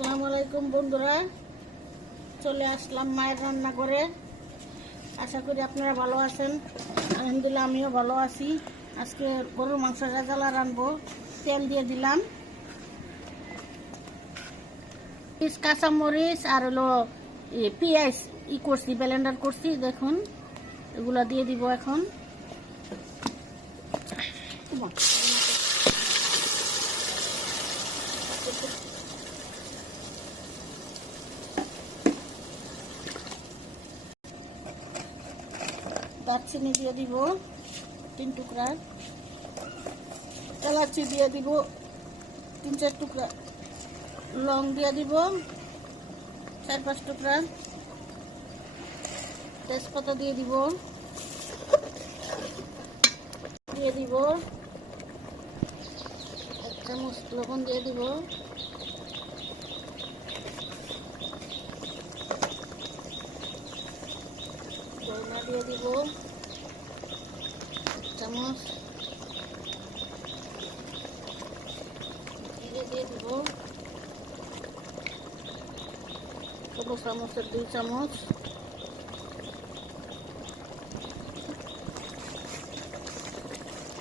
আসসালামু আলাইকুম বন্ধুরা, চলে আসলাম মায়ের রান্না করে। আশা করি আপনারা ভালো আছেন। আলহামদুলিল্লাহ আমিও ভালো আছি। আজকে গরুর মাংস রেজালা রানবো। তেল দিয়ে দিলাম, কাঁচামরিচ আর হলো পেঁয়াজ করছি, ব্লেন্ডার করছি। দেখুন, এগুলো দিয়ে দিব এখন। দারচিনি দিয়ে দিব 3 টুকরা, এলাচি দিয়ে দিব 3-4 টুকরা, লং দিয়ে দিব 4-5 টুকরা, তেজপাতা দিয়ে দিব 1 চামচ, লবণ দিয়ে দিব, ধনিয়া দিয়ে দিব 1 চামচ, জিরে দিয়ে দিব ছোটো চামচের 2 চামচ,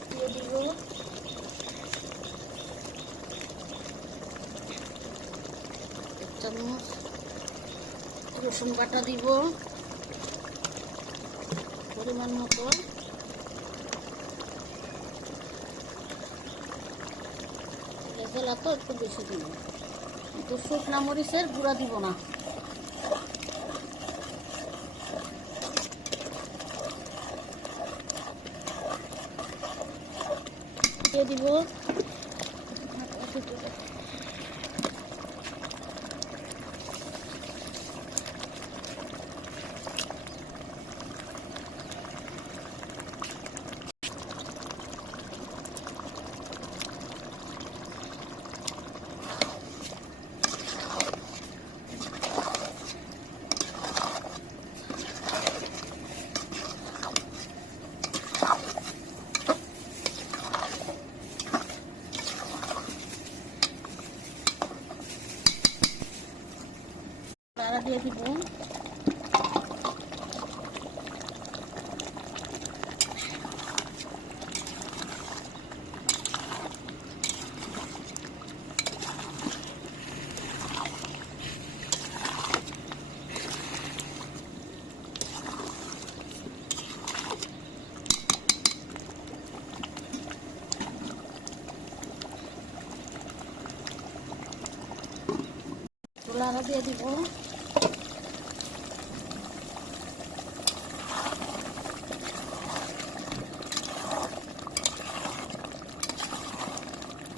দিয়ে দিব চামচ রসুন বাটা দিব পরিমাণ মতো, রেজালা তো একটু বেশি দিব, কিন্তু শুকনা মরিচের গুঁড়া দিব না। দিয়ে দিব নাড়া দিয়ে দিব, নাড়া দিয়ে দিব,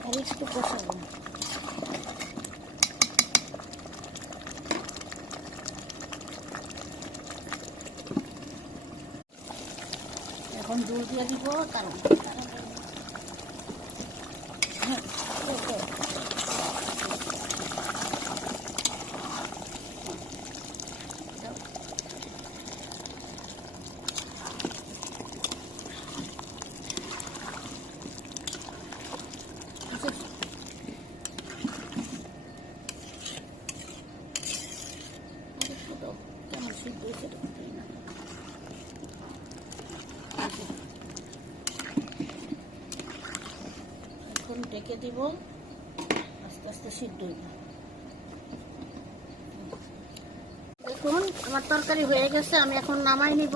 আর একটু কষাবো। এখন জল দিয়ে দিব, কারণ এখন ঢেকে দিব, আস্তে আস্তে সিদ্ধ হইবে। দেখুন আমার তরকারি হয়ে গেছে, আমি এখন নামাই নিব।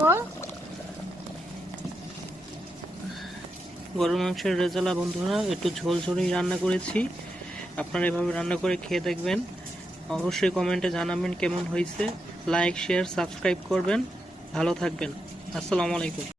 গরুর মাংসের রেজালা বন্ধুরা একটু ঝোল ঝোলই রান্না করেছি। আপনারা এভাবে রান্না করে খেয়ে দেখবেন। অবশ্যই কমেন্টে জানাবেন কেমন হয়েছে। লাইক, শেয়ার, সাবস্ক্রাইব করবেন। ভালো থাকবেন। আসসালামু আলাইকুম।